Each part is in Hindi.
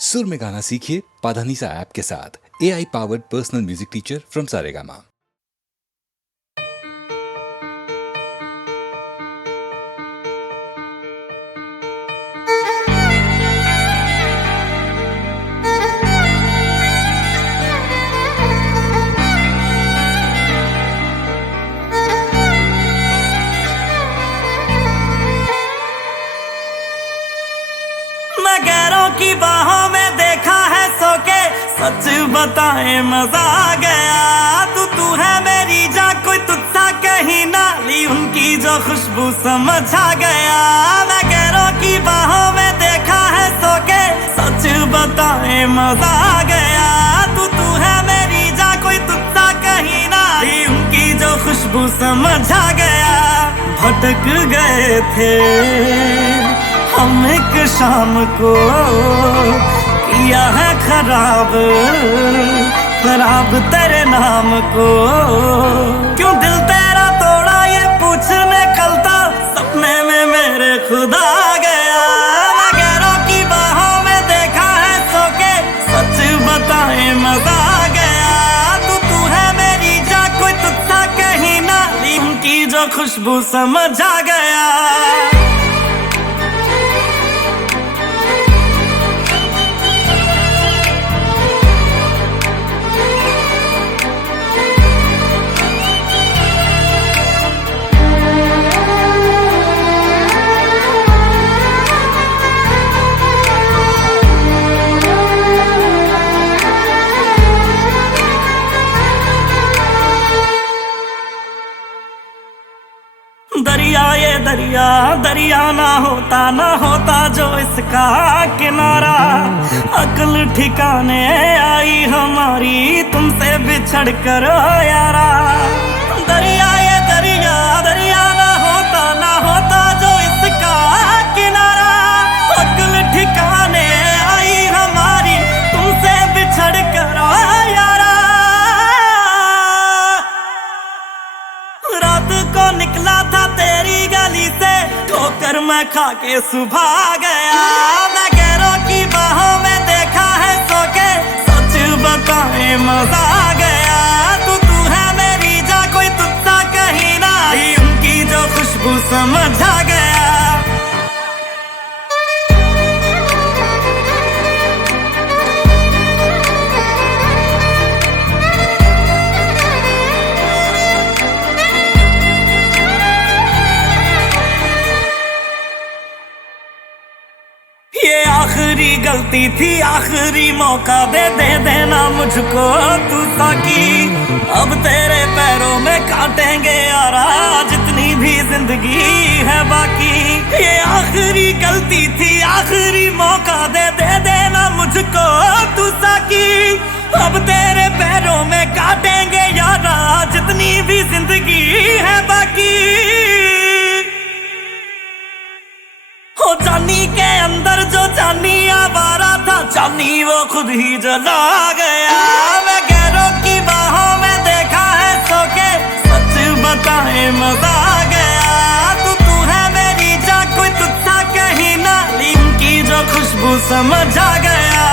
सुर में गाना सीखिए पाधानीसा ऐप के साथ। AI powered personal music teacher from Saregama. गैरों की बाहों में देखा है सो के, सच बताए मजा आ गया। तू है मेरी जान, कोई तुझसा कहीं ना ली, उनकी जो खुशबू समझ आ गया। मैं गैरों की बाहों में देखा है सो के, सच बताए मजा आ गया। तू है मेरी जान, कोई तुझसा कहीं ना ली, उनकी जो खुशबू समझ आ गया। भटक गए थे हम एक शाम को, किया है खराब खराब तेरे नाम को। क्यों दिल तेरा तोड़ा ये पूछने कल था, सपने में मेरे खुदा आ गया। मैं गैरों की बाहों में देखा है सो के, सच बताए मजा आ गया। तू है मेरी जान, कोई तुझसा कहीं ना ली, उनकी जो खुशबू समझ आ गया। दरिया ये दरिया दरिया ना होता जो इसका किनारा। अक्ल ठिकाने आई हमारी तुमसे बिछड़ कर यारा। दरिया ये दरिया दरिया ना होता जो इसका किनारा। अक्ल ठिकाने आई हमारी तुमसे बिछड़ कर यारा। रात को निकला था तेरी गली से, ठोकर मैं खा के सुबह आ गया। मैं गैरों की बाहों में देखा है सो के, सच बताए मजा आ गया। तू है मेरी जान, कोई तुझसा कहीं ना ली, उनकी जो खुशबू समझ आ गया। ये आखिरी गलती थी, आखिरी मौका दे देना मुझको तू ताकि अब तेरे पैरों में काटेंगे यारा, जितनी भी जिंदगी है बाकी। ये आखिरी गलती थी, आखिरी मौका दे देना मुझको तू ताकि अब तेरे पैरों में काटेंगे यारा, जितनी भी जिंदगी है बाकी। हो जानी के अंदर जो जानी आवारा था, जानी वो खुद ही जला गया। मैं गैरों की बाहों में देखा है सो के, सच बताए मजा आ गया। तू है मेरी जान, कोई तुझसा कहीं ना ली, उनकी जो खुशबू समझ आ गया।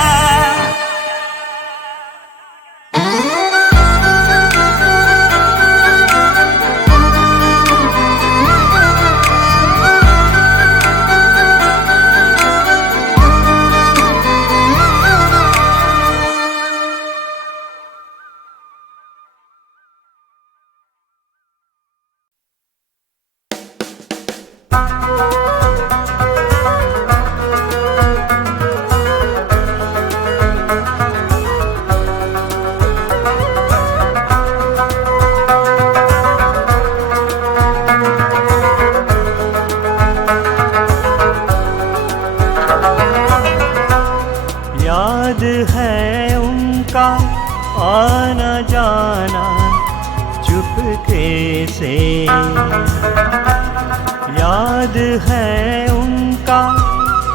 याद है उनका आना जाना चुपके से, याद है उनका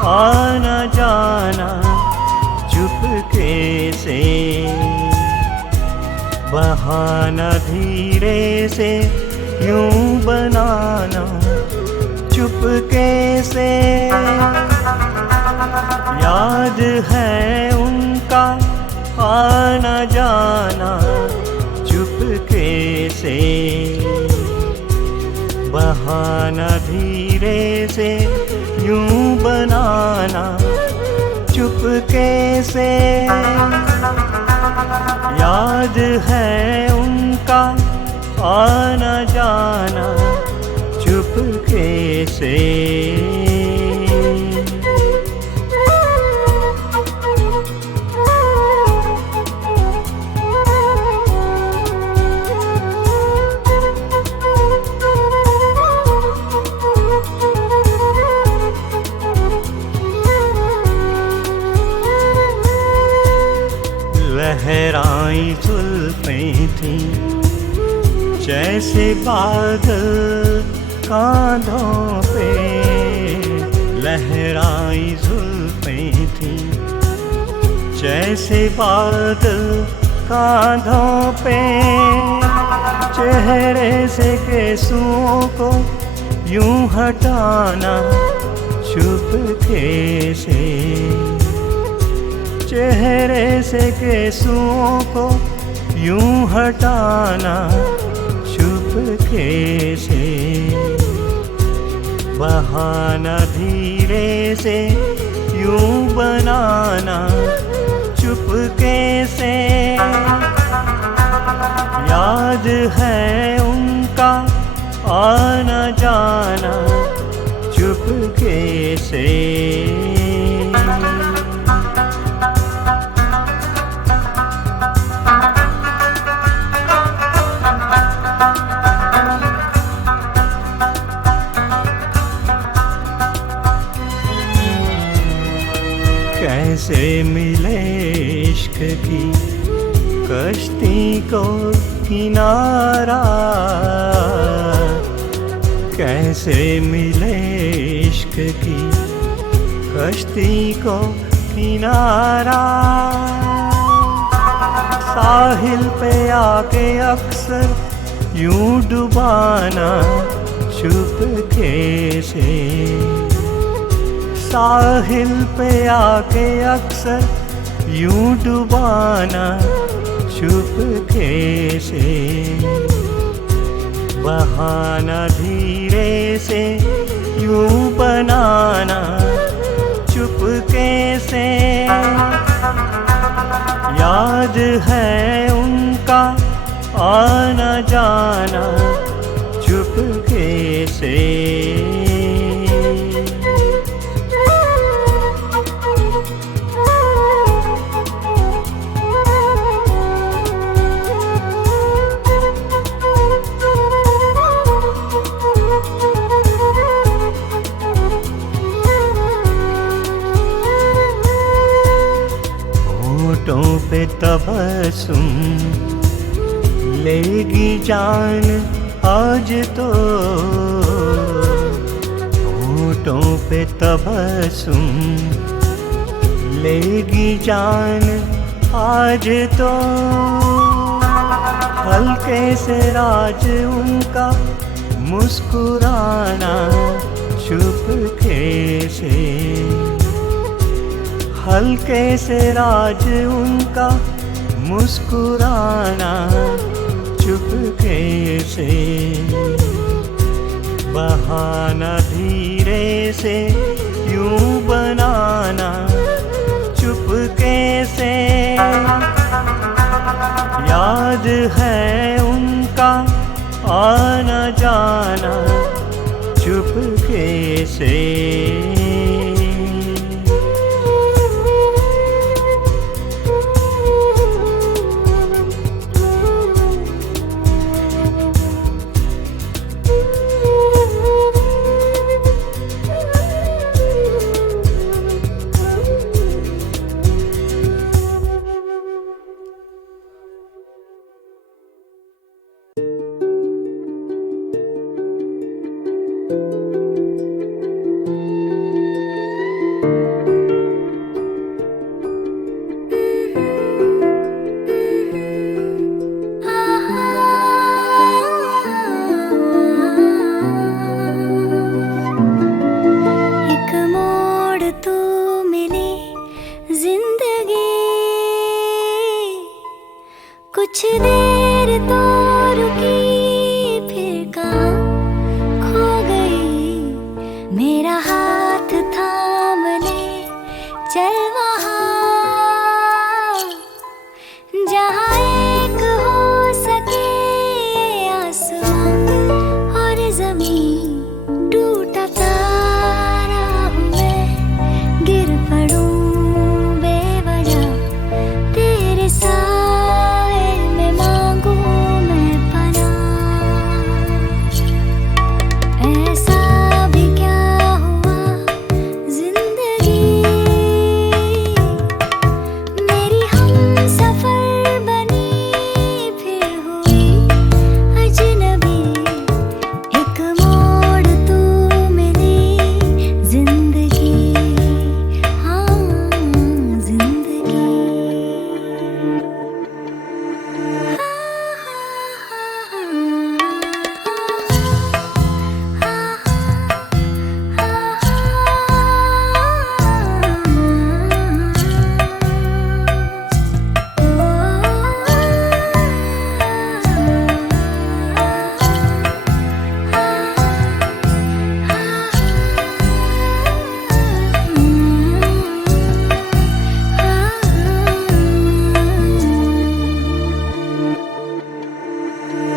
आना जाना चुपके से। बहाना धीरे से यूं बनाना चुपके से। याद है उनका आना जाना चुपके से, बहाना धीरे से यूं बनाना चुपके से। याद है उनका आना जाना चुपके से। लहराई जुल्फें थी जैसे बादल कांधों पे, लहराई जुल्फें थी जैसे बादल कांधों पे। चेहरे से केसुओं को यूं हटाना चुपके से, चेहरे से केसुओं को यूं हटाना चुपके से। बहाना धीरे से यूं बनाना चुपके से। याद है उनका आना जाना चुपके से। कैसे मिले इश्क की कश्ती को किनारा, कैसे मिले इश्क की कश्ती को किनारा। साहिल पे आके अक्सर यूं डुबाना चुपके से, साहिल पे आके अक्सर यूं डुबाना चुपके से। बहाना धीरे से यूं बनाना चुपके से। याद है उनका आना जाना चुपके से। होठों पे तबस्सुम लेगी जान आज तो, होठों पे तबस्सुम लेगी जान आज तो। हल्के से राज उनका मुस्कुराना चुपके से, हल्के से राज उनका मुस्कुराना चुपके से। बहाना धीरे से यूं बनाना चुपके से। याद है उनका आना जाना चुपके से। कुछ देर तो रुकी फिर कहाँ खो गई, मेरा हाथ थाम ले चल वहाँ जहाँ एक हो सके आसमां और जमीन। टूटा तारा हूँ मैं, गिर पड़ूं बेवजह, तेरे साए में मांगू मैं पनाह। ऐसा भी क्या हुआ जिंदगी मेरी हमसफर बनी फिर हुई अजनबी। एक मोड़ तू मिली जिंदगी, हाँ जिंदगी।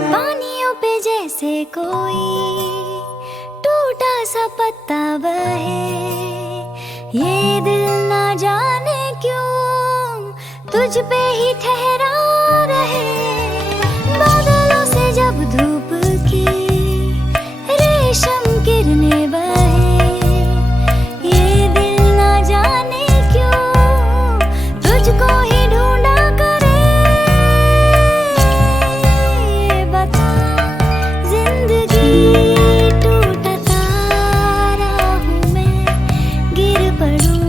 पानियों पे जैसे कोई टूटा सा पत्ता बहे, ये दिल ना जाने क्यों तुझ पे ही ठहरा रहे। बादलों से जब धूप की रेशम किरणें बहे, ये दिल ना जाने क्यों तुझको ही ढूंढा करे। बता जिंदगी टूटा तारा हूँ मैं, गिर पड़ूं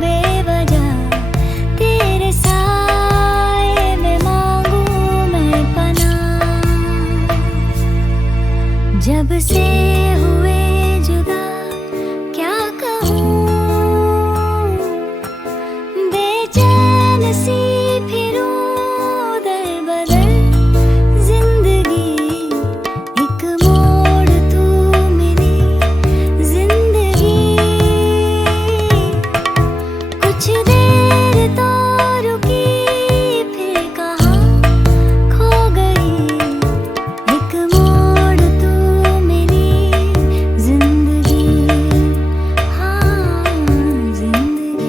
बेवजह, तेरे साए में मांगू मैं पनाह। जब से हुए जुदा क्या कहूँ, बेचैन सी फिरूं दर बदर जिंदगी। एक मोड़ तू मिली जिंदगी, कुछ देर तो रुकी फिर कहाँ खो गई। एक मोड़ तू मिली जिंदगी, हाँ जिंदगी।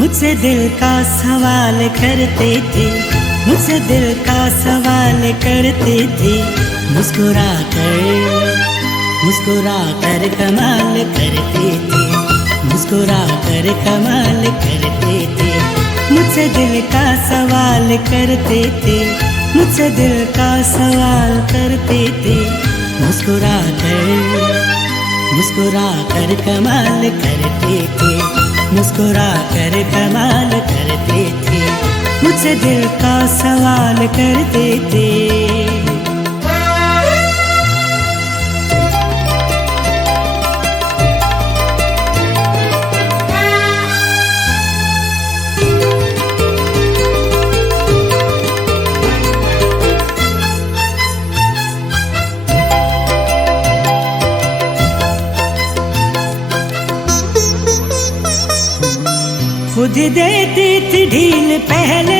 मुझसे दिल का सवाल करते थे, मुझसे दिल का सवाल करते थे। मुस्कुरा कर कमाल करते थे, मुस्कुरा कर कमाल करते थे। मुझसे दिल का सवाल करते थे, मुझसे दिल का सवाल करते थे। मुस्कुरा कर कमाल करते थे, मुस्कुरा कर कमाल करते थे। मुझसे दिल का सवाल करते थे। खुद देती थी ढील पहले,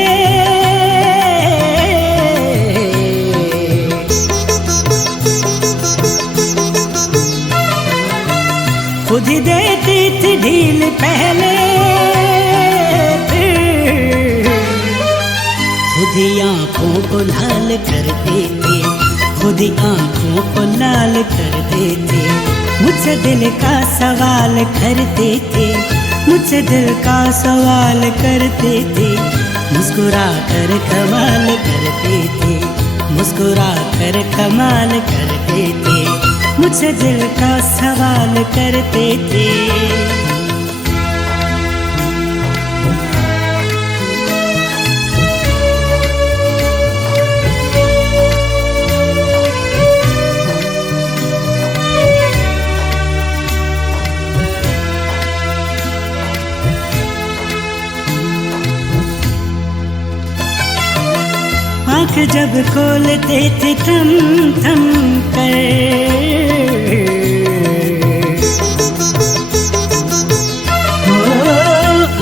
खुद देती थी ढील पहले, फिर खुद ही आँखों को लाल करते थे, खुद ही आँखों को लाल करते थे। मुझसे दिल का सवाल करते थे, मुझसे दिल का सवाल करते थे, मुस्कुरा कर कमाल करते थे, मुस्कुरा कर कमाल करते थे, मुझसे दिल का सवाल करते थे। आँख जब खोलते थे थम थम कर,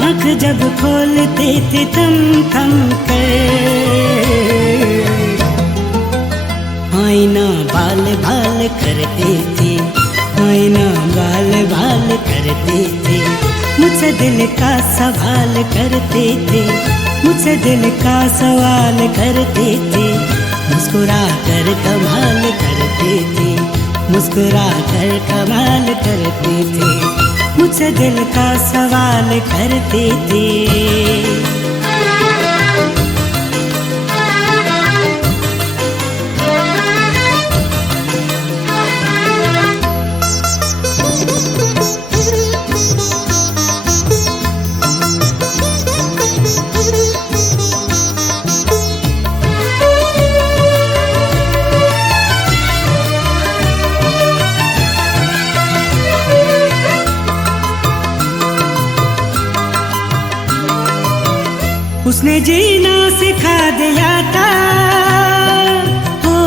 आँख जब खोलते थे थम थम कर, आईना बाल बाल करते थे, आईना बाल बाल करते थे, मुझसे दिल का सवाल करते थे, मुझसे दिल का सवाल करते थे, मुस्कुरा कर कमाल करते थे, मुस्कुरा कर कमाल करते थे, मुझसे दिल का सवाल करते थे। उसने जीना सिखा दिया था, हो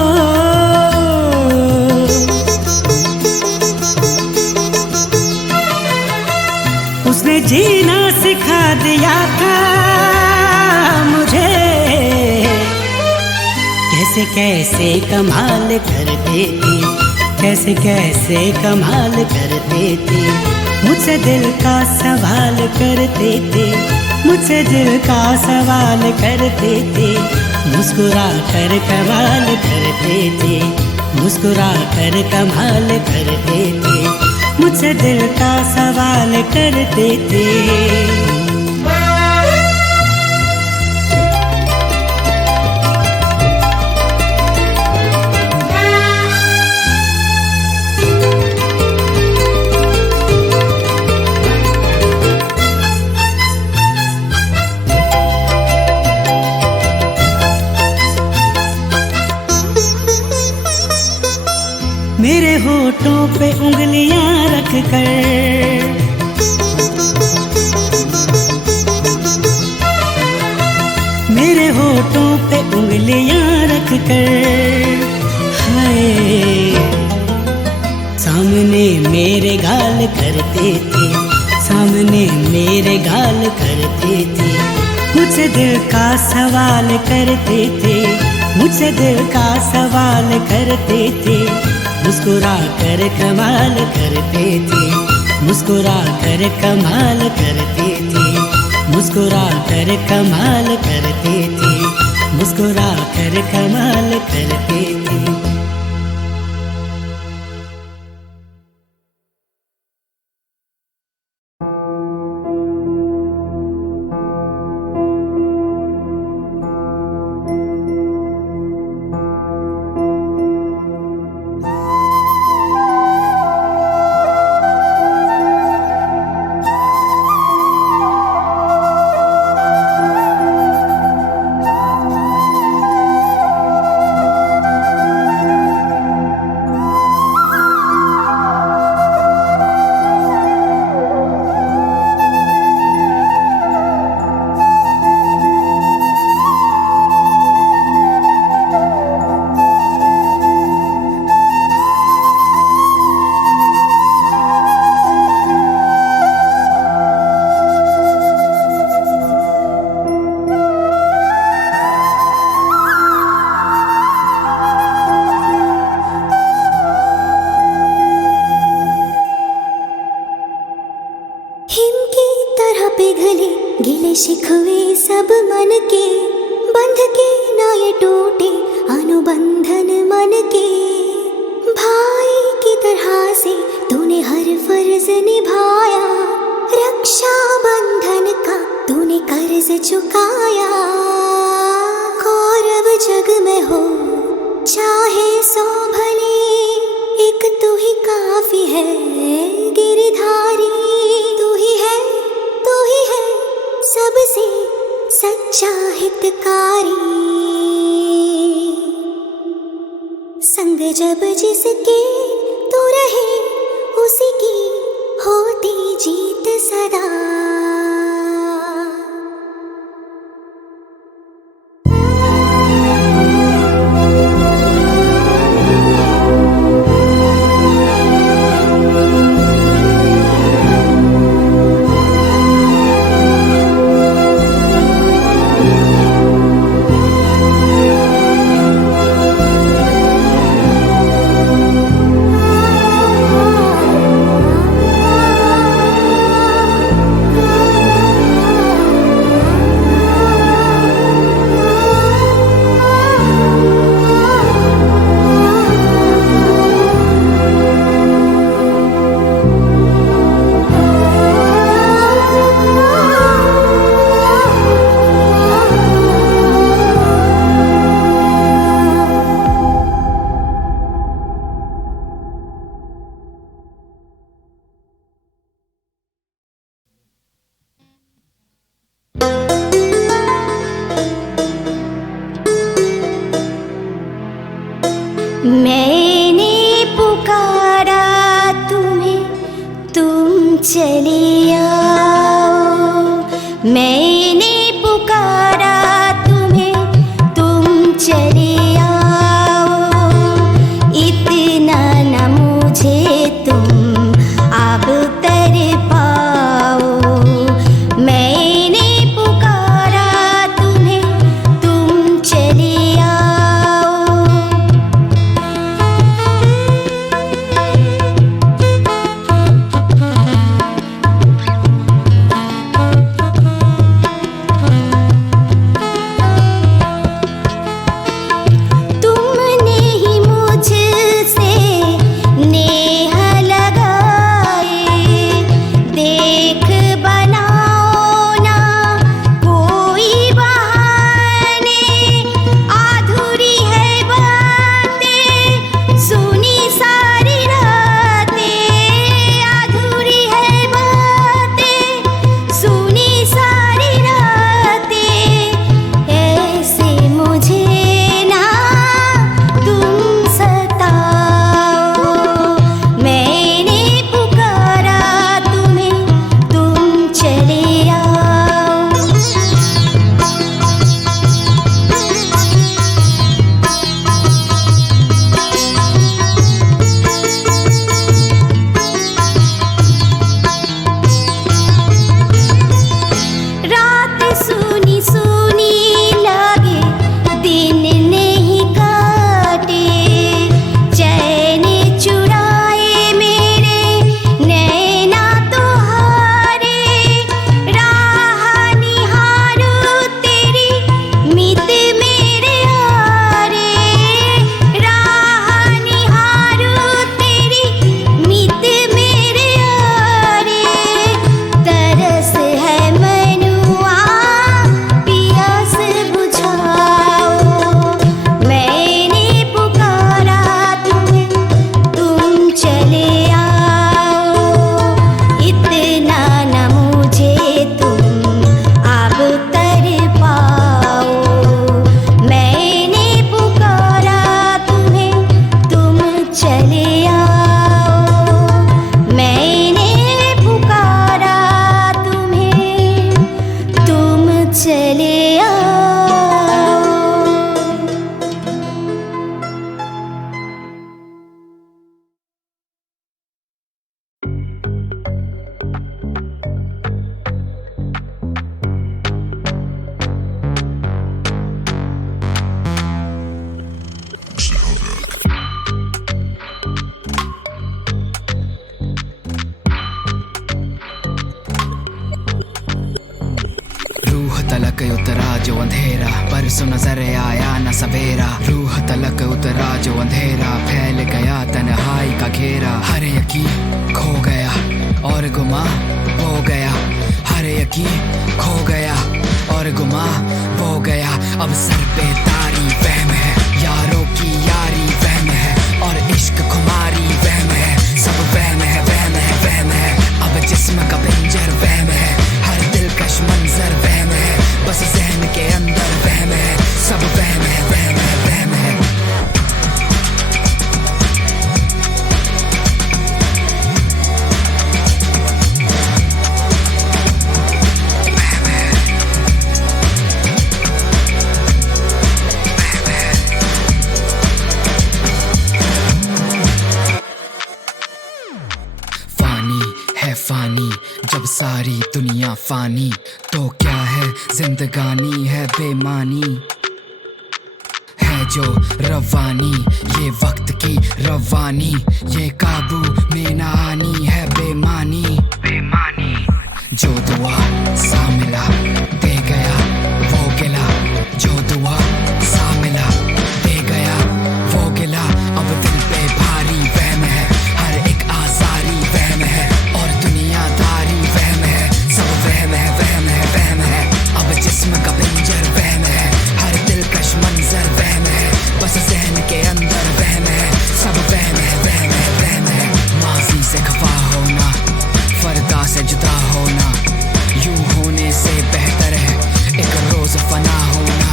उसने जीना सिखा दिया था मुझे, कैसे कैसे कमाल करते थे, कैसे कैसे कमाल करते थे, मुझसे दिल का सवाल करते थे, मुझसे दिल का सवाल करते थे, मुस्कुरा कर कमाल करते थे, मुस्कुरा कर कमाल करते थे, मुझसे दिल का सवाल करते थे। मेरे होठों पे उंगलियां रख कर, मेरे होठों पे उंगलियां रख कर, हाय सामने मेरे गाल करते थे, सामने मेरे गाल करते थे, मुझसे दिल का सवाल करते थे, मुझसे दिल का सवाल करते थे, मुस्कुरा कर कमाल करते थे, मुस्कुरा कर कमाल करते थे, मुस्कुरा कर कमाल करते थे, मुस्कुरा कर कमाल करते थे। गिले शिकवे सब मन के, बंध के ना ये टूटे अनुबंधन मन के। भाई की तरह से तूने हर फर्ज निभाया, रक्षा बंधन का तूने कर्ज चुकाया। कौरव जग में हो चाहे सौ भले, एक तू ही काफी है गिरधारी। तू ही है सबसे सच्चा हितकारी। संग जब जिसके तू रहे, उसी की होती जीत सदा। मैंने पुकारा तुम्हें, तुम चले आओ। मैंने पुकारा तुम्हें, तुम चले आओ। इतना न मुझे तुम अब तर पाओ। मैंने पुकारा तुम्हें, तुम चले आओ। तलक उतरा जो अंधेरा, परसों नजर आया न सवेरा। रूह तलक उतरा जो अंधेरा, फैल गया तन्हाई का घेरा। हर यकीन खो गया और गुमा हो गया, हर यकीन खो गया और गुमा हो गया। अब सर पे तारी वहम है, यारों की यारी वहम है और इश्क खुमारी वहम है। सब वहम है, वहम है, वहम है। अब जिस्म का पिंजर वहम है, हर दिलकश मंजर वहम है। बस जहन के अंदर वहम है, सब वहम है, वहम है, वहम है। फानी जब सारी दुनिया फानी, तो क्या है जिंदगानी है बेमानी। है जो रवानी ये वक्त की रवानी, ये काबू में ना आनी है बेमानी। जो दुआ सा मिला दे गया वो गिला, जो दुआ सा मिला दे गया वो गिला। अब दिल पे भारी वहम है, हर एक आजारी वहम है और दुनियादारी वहम है। सब वहम है, वहम है, वहम है। अब जिस्म का पिंजर वहम है, हर दिलकश मंजर वहम है। बस जहन के अंदर वहम है, सब वहम है, वहम है, वहम है। माजी से खफा होना, फरदा से जुदा होना, यूं होने से बेहतर है एक रोज फना होना।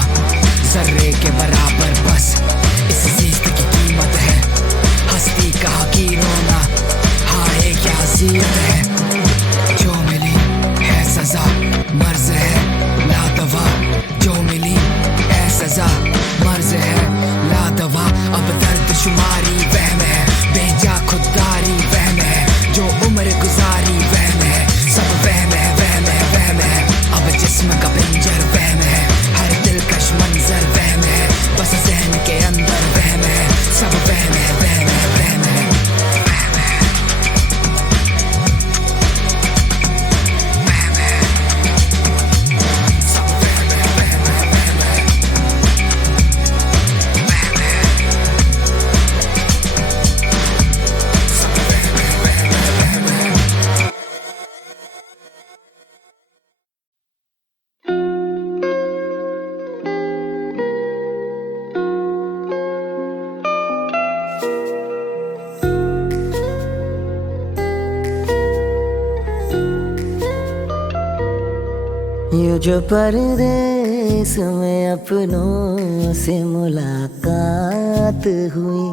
जर्रे के बराबर बस इस जिस्त की कीमत है, हस्ती का हकीर होना हाय क्या अज़ियत है। जो मिली है सजा मर्ज है लादवा, जो मिली है सजा मर्ज है लादवा। अब दर्द शुमारी वहम है, बेजा खुददारी वहम है, जो उम्र गुजारी वहम है। सब वहम है, वहम है, वहम है। अब जिस्म का पिंजर वहम है, हर दिलकश मंजर वहम है। बस जहन के अंदर वहम है, सब वहम है, वहम है, वहम है। यूं जो परदेस में अपनों से मुलाकात हुई,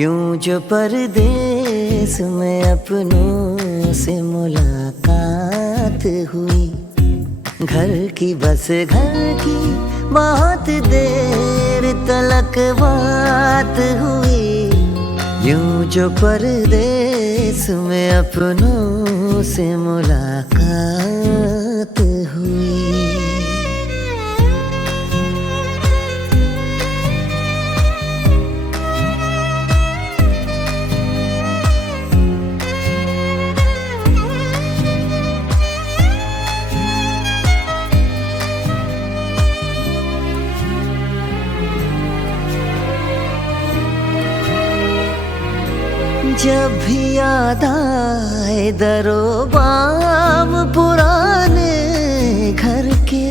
यूं जो परदेस में अपनों से मुलाकात हुई। घर की बस घर की बहुत देर तलक बात हुई, यूं जो परदेस में अपनों से मुलाकात हुई। जब भी याद आए दरो बाम पुराने घर के,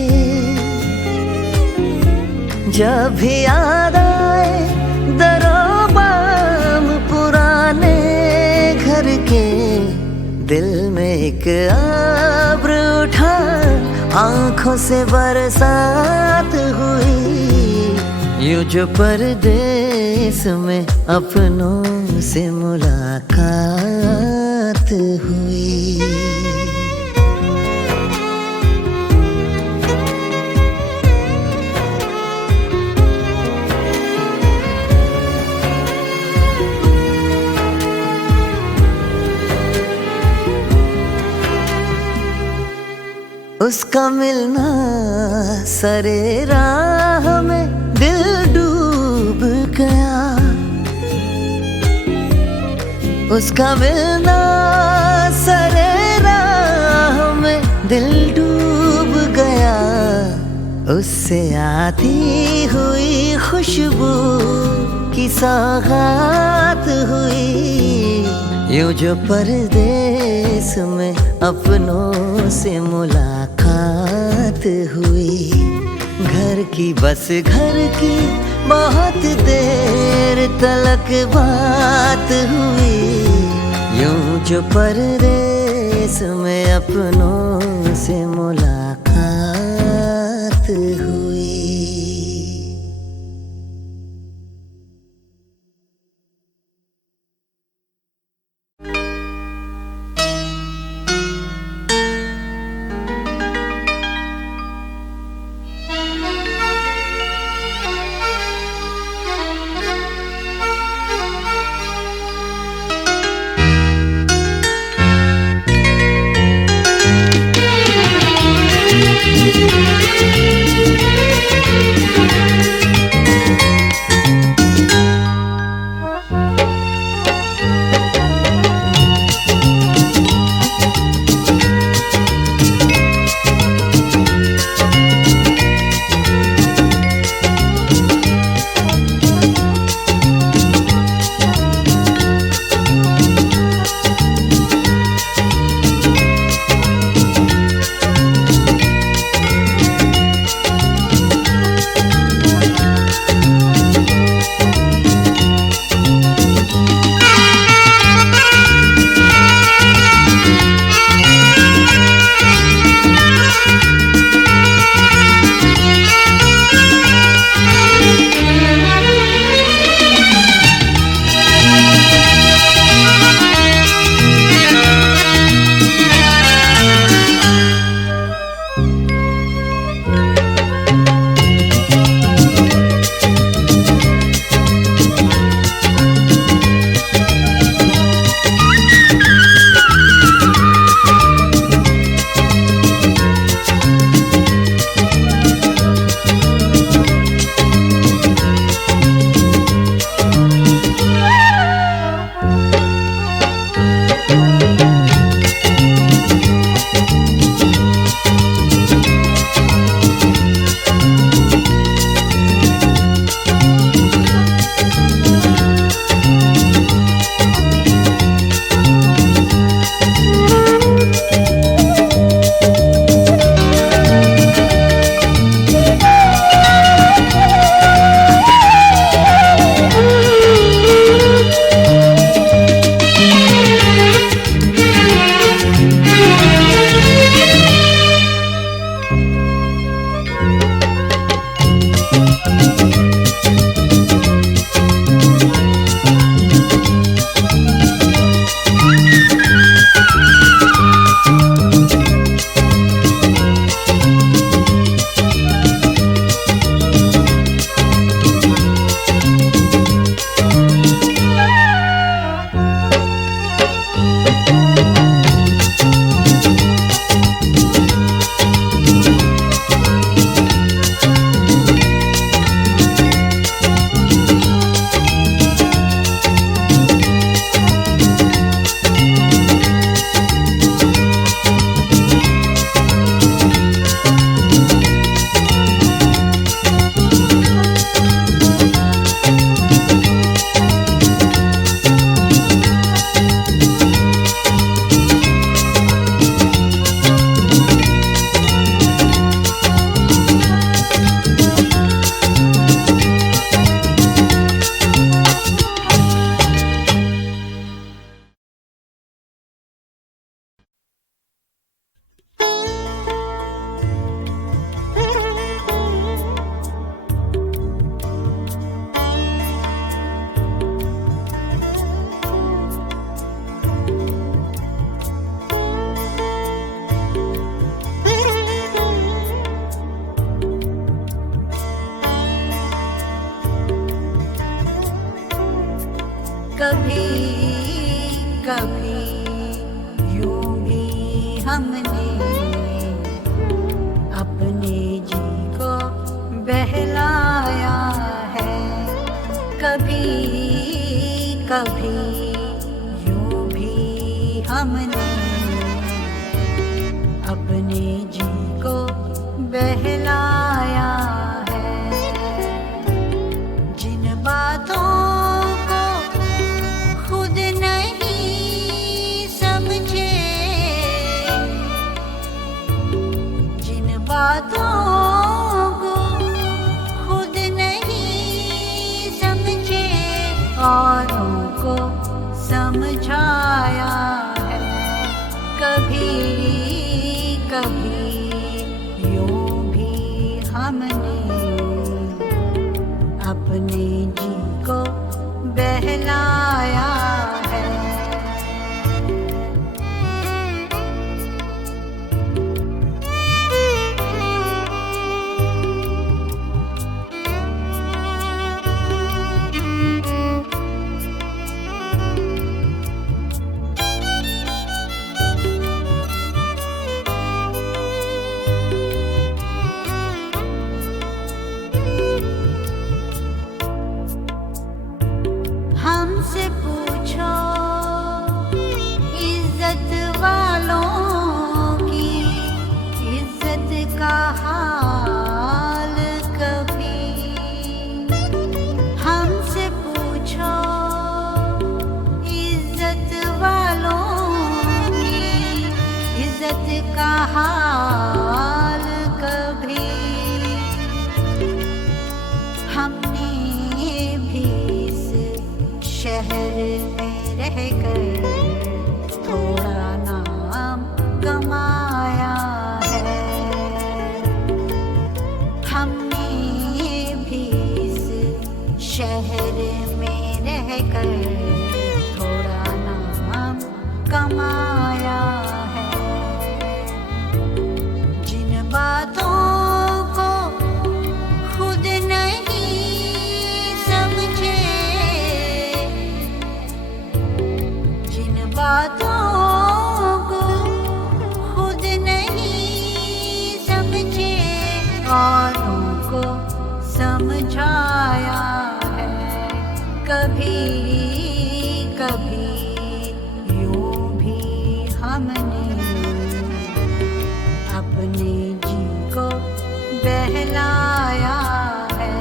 जब भी याद आए दरो बाम पुराने घर के, दिल में एक अब्र उठा आंखों से बरसात हुई। यूं जो परदेस में अपनों से मुलाकात हुई। उसका मिलना सरे राह में दिल डूब गया, उसका मिलना सरे राह में दिल डूब गया। उससे आती हुई खुशबू की सौगात हुई, यूं जो परदेस में अपनों से मुलाकात हुई, घर की बस घर की बहुत देर तलक बात हुई। यूं जो परदेस में अपनों से मुलाकात हुई। कभी कभी यूं भी हमने अपने जी को बहलाया है। कभी कभी यूं भी हमने अपने जी को बहलाया है। जिन बातों को खुद नहीं कभी कभी यूं भी हमने अपने जी को बहलाया है। हमसे पूछो इज्जत वालों की इज्जत का हाल कभी। हमसे पूछो इज्जत वालों की इज्जत का हाल कभी। हमने भी शहर में रहकर थोड़ा नाम कमाया है। हमने भी इस शहर में रहकर थोड़ा नाम कमाया है। जिन बातों को खुद नहीं समझे, जिन बातों को खुद नहीं समझे, औरों को समझाया है। कभी कभी यूं भी हमने अपने जी को बहलाया है।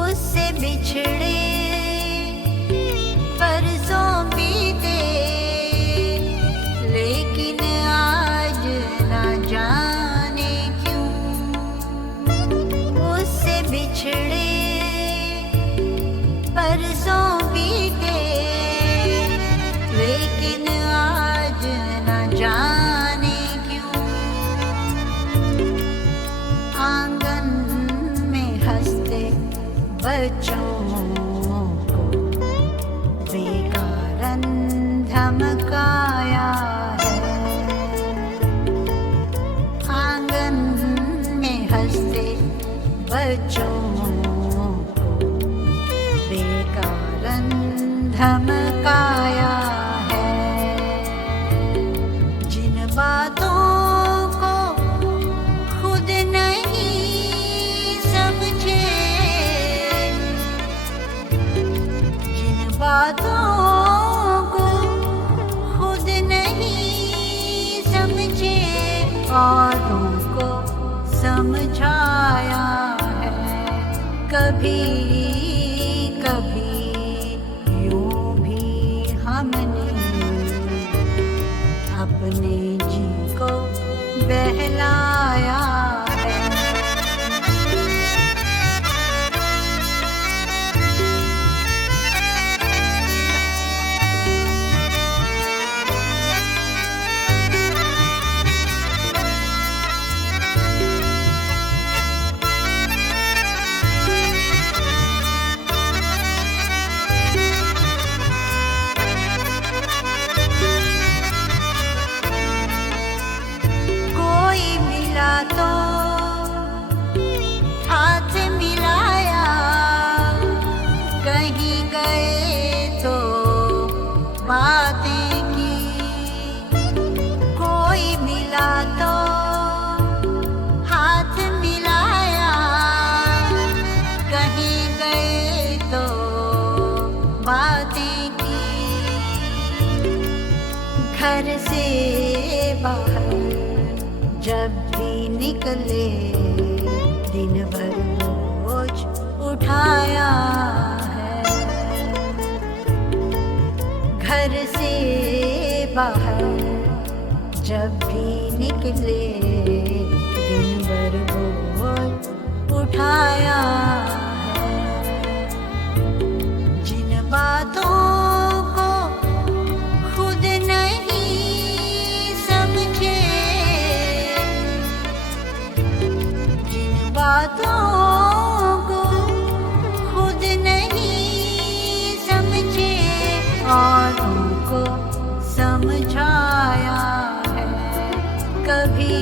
उससे बिछड़े बरसों बीते, लेकिन आज न जाने क्यों। उससे बिछड़े बरसों बीते, लेकिन आज न जाने क्यों। आंगन में हंसते बच्चों को बेकारन धमकाया है। आंगन में हंसते बच्चों को बेकारन धमकाया है। जिन बातों को खुद नहीं समझे, जिन बातों को खुद नहीं समझे, औरों को समझाया है। कभी कभी यूं भी हमने अपने जी को बहलाया है। कोई मिला तो बाहर जब भी निकले दिन भर बोझ उठाया है। घर से बाहर जब भी निकले दिन भर बोझ उठाया है। जिन बातों को खुद नहीं समझे, जिन बातों को खुद नहीं समझे और उनको समझाया है। कभी